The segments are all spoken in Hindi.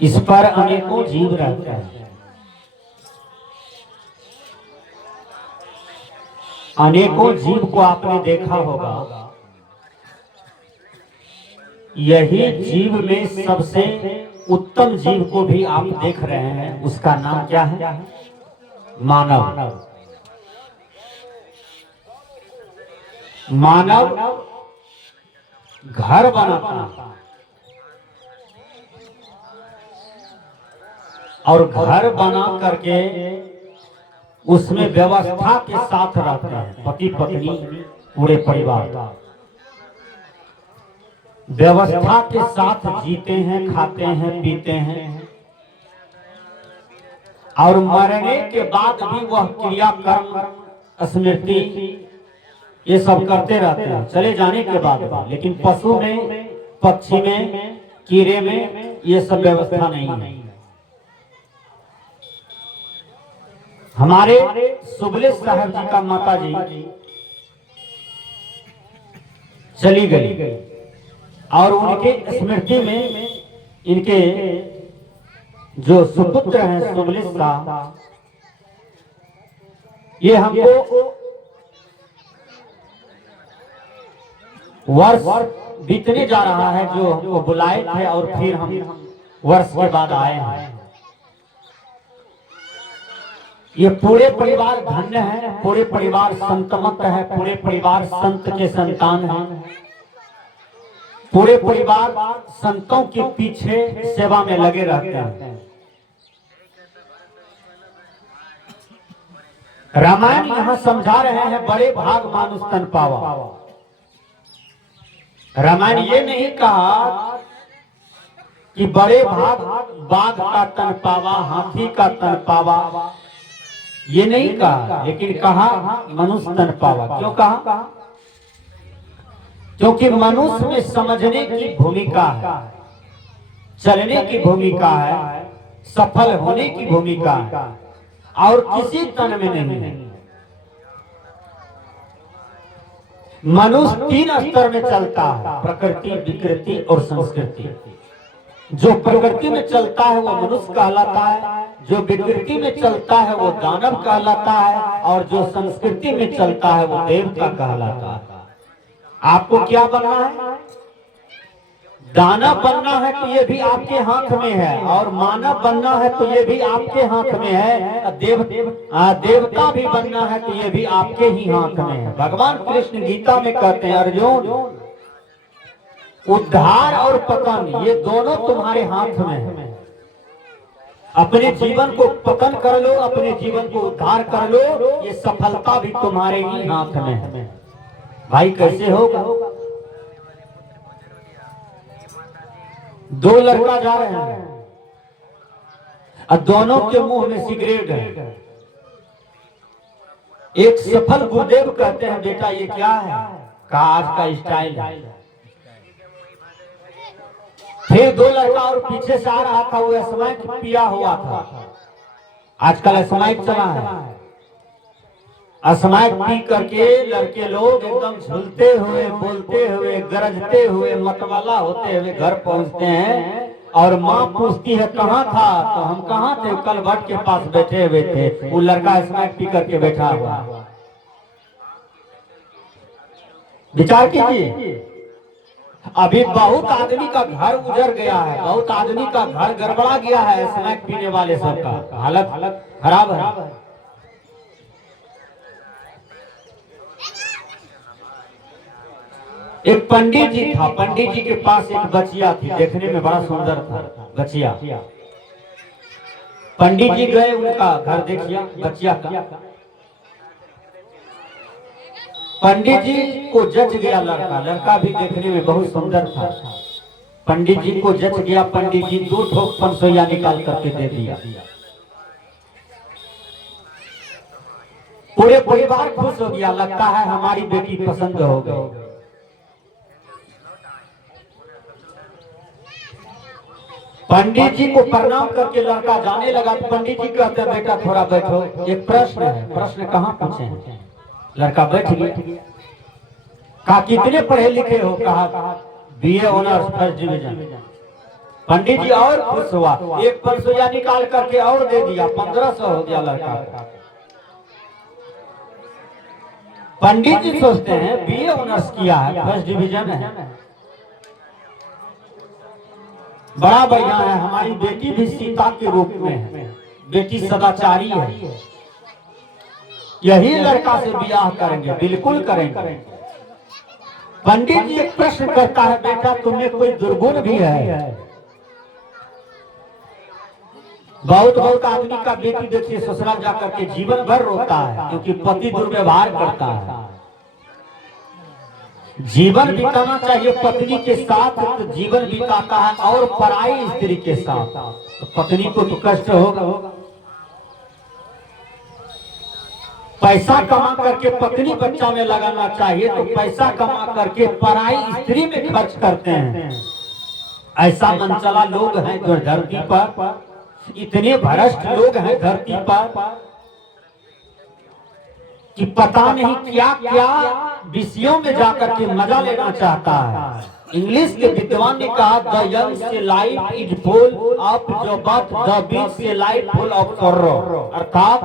इस पर अनेकों जीव रहते हैं। अनेकों जीव को आपने देखा होगा। यही जीव में सबसे उत्तम जीव को भी आप देख रहे हैं, उसका नाम क्या है? मानव। मानव घर बनाता और घर बना करके उसमें व्यवस्था के साथ रहते हैं, पति पत्नी पूरे परिवार व्यवस्था के साथ जीते हैं, खाते हैं, पीते हैं और मरने के बाद भी वह क्रियाकर्म स्मृति ये सब करते रहते हैं चले जाने के बाद। लेकिन पशु में, पक्षी में, कीड़े में ये सब व्यवस्था नहीं है। हमारे सुबले साहब जी का माता जी चली गई और उनके स्मृति में इनके जो सुपुत्र हैं सुबले साहब, ये हमको वर्ष बीतने जा रहा है जो हमको बुलाए थे और फिर हम वर्ष के बाद आए हैं। ये पूरे परिवार धन्य है, पूरे परिवार संतमत है, पूरे परिवार संत के संतान हैं, पूरे परिवार संतों के पीछे सेवा में लगे रहते हैं। रामायण यहाँ समझा रहे हैं बड़े भाग मानुष तन पावा। रामायण ये नहीं कहा कि बड़े भाग बाघ का तन पावा, हाथी का तन पावा, ये नहीं कहा, लेकिन कहा मनुष्य तन पावा। क्यों कहा? क्योंकि मनुष्य में समझने की भूमिका है, चलने की भूमिका है, सफल होने की भूमिका है और किसी तन में नहीं है। मनुष्य 3 स्तर में चलता है, प्रकृति, विकृति और संस्कृति। जो प्रकृति में चलता है वो मनुष्य कहलाता है, जो विकृति में चलता है वो दानव कहलाता है और जो संस्कृति में चलता है वो देवता कहलाता है। आपको क्या बनना है? दानव बनना है तो ये भी आपके हाथ में है और मानव बनना है तो ये भी आपके हाथ में है, देवता भी बनना है तो ये भी आपके ही हाथ में है। भगवान कृष्ण गीता में कहते हैं अर्जुन, उद्धार और पतन ये दोनों तुम्हारे हाथ में है। अपने जीवन को पतन कर लो, अपने जीवन को उद्धार कर लो, ये सफलता भी तुम्हारे ही हाथ में है। भाई कैसे होगा? 2 लड़का जा रहे हैं और दोनों के मुंह में सिगरेट है। एक सफल गुरुदेव कहते हैं बेटा ये क्या है? कहा आज का स्टाइल है। फिर 2 लड़का और पीछे से आ रहा था, वो स्मैक पिया हुआ था। आजकल स्मैक चला है। स्मैक पी करके लड़के लोग एकदम झूलते हुए, बोलते हुए, गरजते हुए, मतवाला होते हुए घर पहुंचते हैं और माँ पूछती है कहाँ था? तो हम कहाँ थे? कल भट्ट के पास बैठे हुए थे। वो लड़का स्मैक पी करके बैठा हुआ। विचार कीजिए, अभी बहुत आदमी का घर उजड़ गया है, बहुत आदमी का घर गड़बड़ा गया है स्मैक पीने वाले सबका हालत खराब है। एक पंडित जी था, पंडित जी के पास एक बचिया थी, देखने में बड़ा सुंदर था बचिया। पंडित जी गए उनका घर देखिया बचिया का। पंडित जी को जच गया लड़का, लड़का भी देखने में बहुत सुंदर था। पंडित जी को जच गया, पंडित जी 2 ठोक पंसोइया निकाल करके दे दिया। पूरे परिवार खुश हो गया, लगता है हमारी बेटी पसंद हो गई। पंडित जी को प्रणाम करके लड़का जाने लगा तो पंडित जी कहते हैं बेटा थोड़ा बैठो, एक प्रश्न है। प्रश्न कहाँ पूछे हैं? लड़का बैठ गया। कहा कितने पढ़े लिखे हो? कहा BA ऑनर्स फर्स्ट डिवीजन। पंडित जी और खुश हुआ, 1 निकाल करके और दे दिया, 1500 हो गया लड़का। पंडित जी सोचते हैं बीए ऑनर्स किया है, फर्स्ट डिवीजन है, बड़ा बढ़िया है, हमारी बेटी भी सीता के रूप में है, बेटी सदाचारी है, यही लड़का से ब्याह करेंगे, बिल्कुल करेंगे। पंडित जी एक प्रश्न करता है, बेटा तुम्हें कोई दुर्गुण भी है? बहुत आदमी का बेटी देखिए ससुराल जाकर के जीवन भर रोता है, क्योंकि पति दुर्व्यवहार करता है। जीवन बिताना चाहिए पत्नी के साथ, तो जीवन बिताता है, और पराई स्त्री के साथ तो पत्नी को तो कष्ट होगा। पैसा कमा करके पत्नी बच्चा में लगाना चाहिए, तो पैसा कमा करके पराई स्त्री में खर्च करते हैं। ऐसा मनचला लोग हैं जो धरती पर, इतने भ्रष्ट लोग हैं धरती पर कि पता नहीं क्या क्या विषयों में जाकर के मजा लेना चाहता है। इंग्लिश के विद्वान ने कहा, the young say life is full of जोबत, the big say life full of sorrow. अर्थात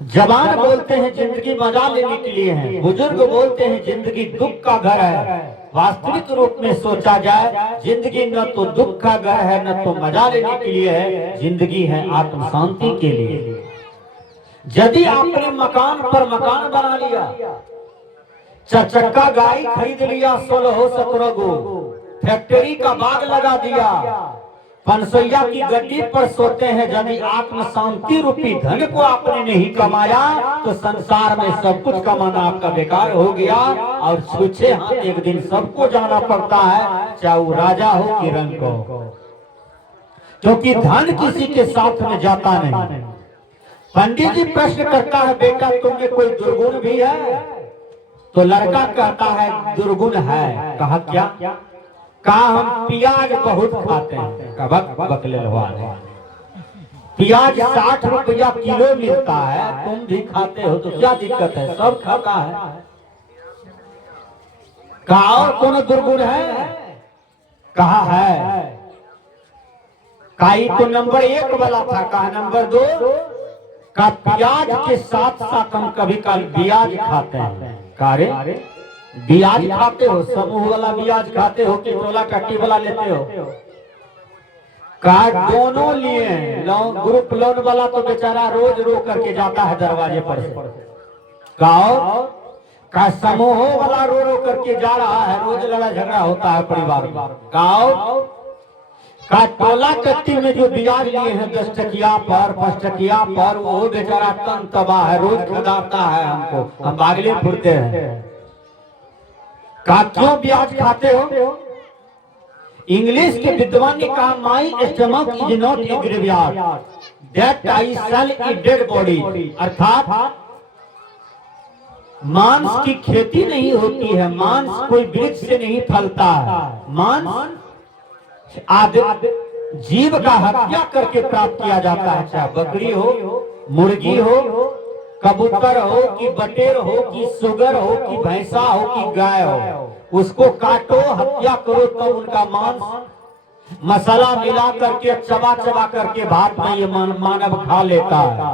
जवान बोलते हैं जिंदगी मजा लेने के लिए है, बुजुर्ग बोलते हैं जिंदगी दुख का घर है। वास्तविक रूप में सोचा जाए, जिंदगी न तो दुख का घर है, न तो मजा लेने के लिए है, जिंदगी है आत्म शांति के लिए। यदि आपने मकान पर मकान बना लिया, 4 चक्का गाड़ी खरीद लिया, 16-17 गो, फैक्ट्री का बाग लगा दिया, 500 की गड्डी पर सोते हैं, यदि आत्म शांति रूपी धन को आपने नहीं कमाया तो संसार में सब कुछ कमाना आपका बेकार हो गया। और छूछे हाथ एक दिन सबको जाना पड़ता है, चाहे वो राजा हो कि रंग हो, क्योंकि धन किसी के साथ में जाता नहीं। पंडित जी प्रश्न करता है, बेटा तुमने कोई दुर्गुण भी है? तो लड़का कहता है दुर्गुण है। कहा क्या? कहा हम प्याज बहुत खाते हैं। कबक बकले है, प्याज 60 रुपया किलो मिलता है, तुम भी खाते हो तो क्या दिक्कत है, सब खाता है। कहा और कौन दुर्गुण है? कहा है, काई तो नंबर 1 वाला था। कहा नंबर 2 का प्याज के साथ साथ हम कभी कभी ब्याज खाते हैं। कारे ब्याज खाते हो, समूह वाला ब्याज खाते हो कि टोला टट्टी वाला लेते हो? कार्ड दोनों लिए, लोन ग्रुप लोन वाला तो बेचारा रोज रो करके जाता है दरवाजे पर से। का समूह वाला रो रो करके जा रहा है, रोज लड़ाई झगड़ा होता है परिवार में। का टोला टट्टी में जो ब्याज लिए हैं 10 टकिया पर 5 टकिया पर, वो बेचारा तन तबाह है, रोज खदाता है हमको, हम बागले फुरते हैं। का क्यों ब्याज खाते हो? इंग्लिश के विद्वान ने कहा, my stomach is not a graveyard that I sell a dead body. अर्थात मांस की खेती नहीं होती है, मांस कोई वृक्ष से नहीं फलता है, मांस जीव का हत्या करके प्राप्त किया जाता है। चाहे बकरी हो, मुर्गी हो, कबूतर हो कि बटेर हो कि सुगर हो कि भैंसा हो कि गाय हो, उसको काटो, हत्या करो, तो उनका मांस मसाला मिला करके चबा चबा करके भात में ये मानव खा लेता है।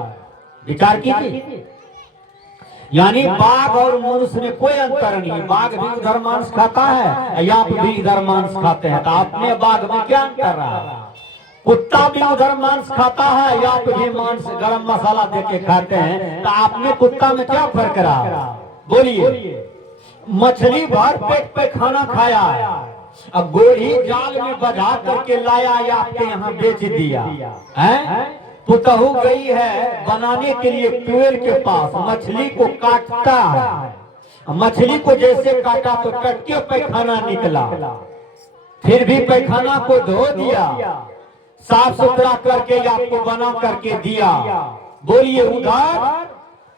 विचार कीजिए, यानी बाघ और मनुष्य में कोई अंतर नहीं। बाघ भी इधर मांस खाता है या आप भी इधर मांस खाते हैं, तो आपने बाघ में क्या अंतर रहा? कुत्ता भी उधर मांस खाता है या आप भी मांस गरम मसाला देके खाते हैं, तो आपने कुत्ता में क्या फर्क रहा? बोलिए। मछली भर पेट पे खाना खाया, अब गोरी जाल में बजा करके लाया या आपके यहाँ बेच दिया है। पुतहू गई है बनाने के लिए ट्यूबवेल के पास, मछली को काटता है, मछली को जैसे काटा तो कट के पैखाना निकला, फिर भी पैखाना को धो दिया, साफ सुथरा करके आपको बना करके दिया। बोलिए, उधर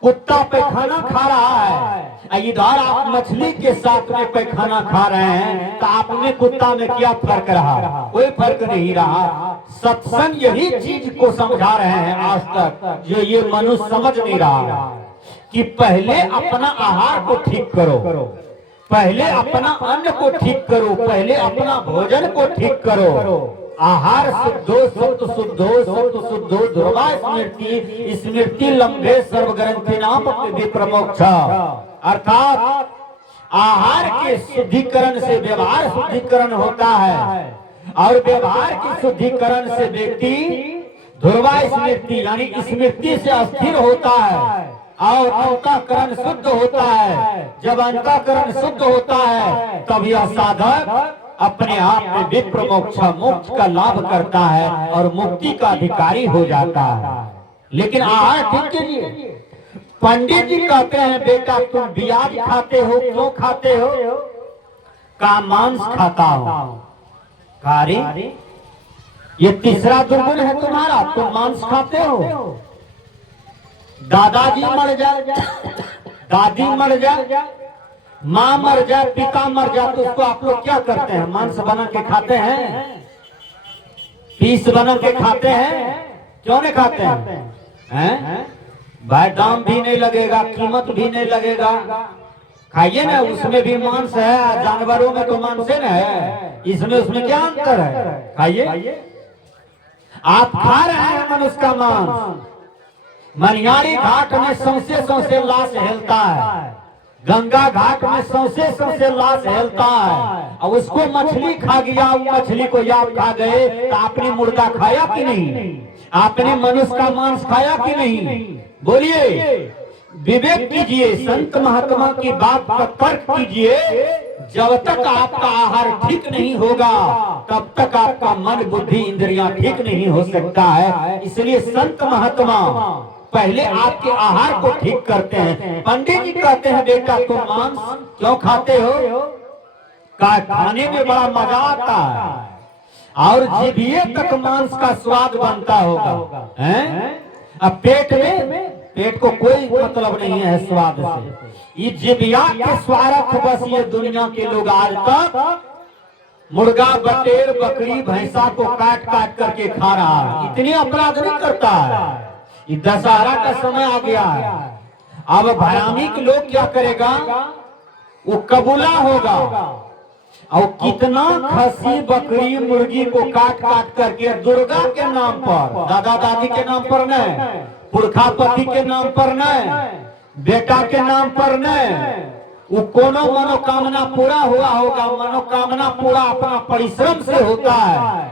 कुत्ता पैखाना खा रहा है, इधर आप मछली के साथ में पैखाना खा रहे हैं, तो आपने कुत्ता में क्या फर्क रहा? कोई फर्क नहीं रहा। सत्संग यही चीज को समझा रहे हैं आज तक, जो ये मनुष्य समझ नहीं रहा कि पहले अपना आहार को ठीक करो, पहले अपना अन्न को ठीक करो, पहले अपना भोजन को ठीक करो। आहार शुद्धो सत्व शुद्धो सत्व शुद्धो ध्रुवा स्मृति स्मृति लंबे सर्वग्रंथि नाम विप्रमोक्ष। अर्थात आहार के शुद्धिकरण से व्यवहार शुद्धिकरण होता है और व्यवहार के शुद्धिकरण से व्यक्ति ध्रुवा स्मृति यानी स्मृति से अस्थिर होता है और अंतःकरण शुद्ध होता है। जब अंतःकरण शुद्ध होता है तब यह साधक अपने आप में विप्र मोक्ष मोक्ष का लाभ करता है और मुक्ति का अधिकारी हो जाता है। लेकिन आहार ठीक कीजिए। पंडित जी कहते हैं बेटा तुम ब्याज खाते हो, क्यों खाते हो? का मांस खाता हो। कारी ये तीसरा दुर्गुण है तुम्हारा, तुम मांस खाते हो। दादाजी मर जाए, दादी मर जाए, माँ मर जाए, पिता मर जाए तो उसको आप लोग क्या करते हैं? मांस बना के खाते हैं, पीस बना के खाते हैं। क्यों नहीं खाते हैं? भाई दाम भी नहीं लगेगा, कीमत भी नहीं लगेगा, खाइए ना। उसमें भी मांस है, जानवरों में तो मांस है ना, इसमें उसमें क्या अंतर है? खाइए। आप खा रहे हैं मनुष्य का मांस। मनियारी घाट में सौंसे लाश हिलता है, गंगा घाट में सौंसे लाश हिलता है और उसको मछली खा गया, मछली को आप खा गए तो आपने मुर्गा खाया कि नहीं? आपने मनुष्य का मांस खाया कि नहीं? बोलिए, विवेक कीजिए, संत महात्मा की बात का तर्क कीजिए। जब तक आपका आहार ठीक नहीं होगा तब तक आपका मन बुद्धि इंद्रियां ठीक नहीं हो सकता है। इसलिए संत महात्मा पहले आपके आहार को ठीक करते हैं। पंडित जी कहते हैं बेटा तुम मांस क्यों खाते हो? खाने में बड़ा मजा आता है और जीभिए तक मांस का स्वाद बनता होगा, हैं? अब पेट को कोई मतलब नहीं है स्वाद से। ये जिभिया के स्वार्थ बस ये दुनिया के लोग आज तक मुर्गा बटेर बकरी भैंसा को काट काट करके खा रहा है। इतनी अपराध नहीं करता है। ये दशहरा का समय आ गया है, अब भयानिक लोग क्या करेगा? वो कबूला होगा और कितना खसी बकरी मुर्गी को काट काट करके दुर्गा के नाम पर, दादा दादी के नाम पर नहीं, पुरखा पति के नाम पर नहीं, बेटा के नाम पर नहीं, वो कोनो मनोकामना पूरा हुआ होगा। मनोकामना पूरा अपना परिश्रम से होता है,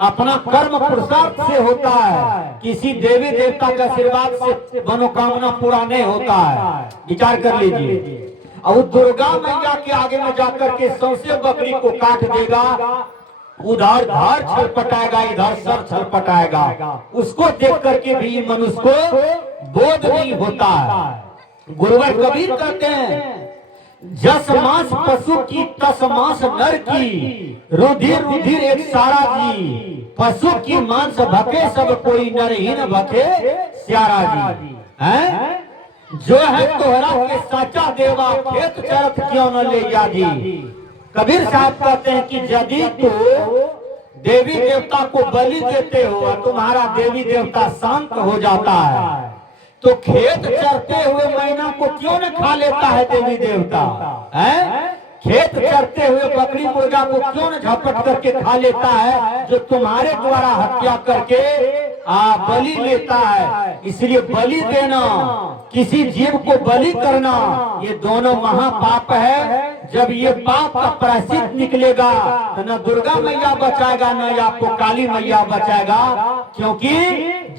अपना कर्म पुरुषार्थ से होता है। किसी देवी देवता के आशीर्वाद से मनोकामना पूरा नहीं होता है। विचार कर लीजिए। और दुर्गा मैया के आगे में जाकर के सौंसे बकरी को काट देगा, उधर धर छलपटाएगा, इधर सर छलपटाएगा। उसको देख करके भी मनुष्य को बोध नहीं होता है। गुरुवर कबीर कहते हैं जस मांस पशु की तस मांस नर की, रुधिर रुधिर एक सारा जी। पशु की मांस भके सब कोई नरहीन भके स्यारा जी। हैं? जो है तोहरा के साचा देवा खेत चरत क्यों न ले जा जी। कबीर साहब कहते हैं कि यदि तो देवी देवता को बलि देते हो और तुम्हारा देवी देवता शांत हो जाता है तो खेत चरते हुए मैना को क्यों न खा लेता है देवी देवता? हैं? खेत चरते हुए बकरी मुर्गा को क्यों न झपट करके खा लेता है जो तुम्हारे द्वारा हत्या करके बलि लेता है? इसलिए बलि देना, किसी जीव को बलि करना, ये दोनों महापाप है। जब ये पाप का प्रायश्चित निकलेगा तो न दुर्गा मैया बचाएगा न आपको काली मैया बचाएगा, क्योंकि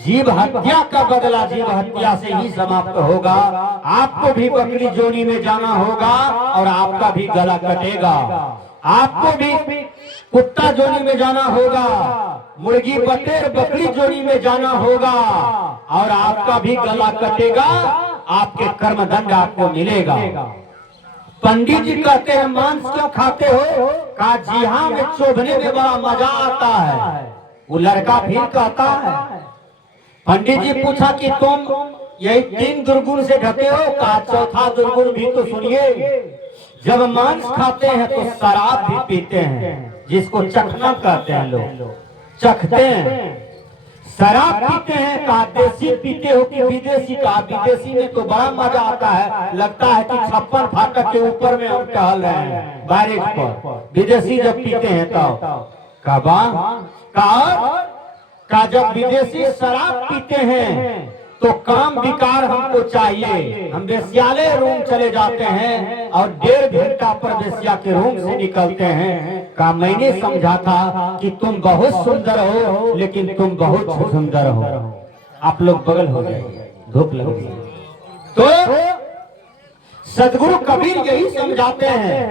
जीव हत्या का बदला जीव हत्या से ही समाप्त होगा। आपको भी बकरी जोनी में जाना होगा और आपका भी गला कटेगा। आपको भी कुत्ता जोनी में जाना होगा, मुर्गी बटेर बकरी जोनी में जाना होगा और आपका भी गला कटेगा, आपके कर्मदंड आपको मिलेगा। पंडित जी कहते हैं मांस क्यों खाते हो? कहा जी हाँ, में चोभने में बड़ा मजा आता है। वो लड़का फिर कहता है, पंडित जी पूछा कि तुम यही 3 दुर्गुण से ढके हो? कहा चौथा दुर्गुण भी तो सुनिए। जब मांस खाते हैं तो शराब भी पीते हैं, जिसको चखना कहते हैं, लोग चखते हैं। शराब पीते हैं, कहा देसी पीते हो कि विदेशी, कहा विदेशी में तो बड़ा मजा आता है, लगता है कि 56 फाटक के ऊपर में हम टहल रहे हैं बैरेज पर। विदेशी जब पीते हैं तब का जब विदेशी शराब पीते हैं तो काम विकार हमको चाहिए, हम वेश्यालय रूम चले जाते हैं और 1.5 घंटा पर वेश्या के रूम से निकलते हैं। का मैंने समझा था कि तुम बहुत सुंदर हो, लेकिन तुम बहुत सुंदर हो। आप लोग बगल हो जाइए, धूप लग रही है। तो सदगुरु कबीर यही समझाते हैं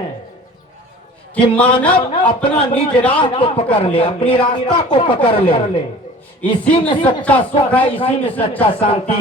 कि मानव अपना निज राह को पकड़ ले, अपनी रास्ता को पकड़ ले, इसी में सच्चा सुख है, इसी में सच्चा शांति है।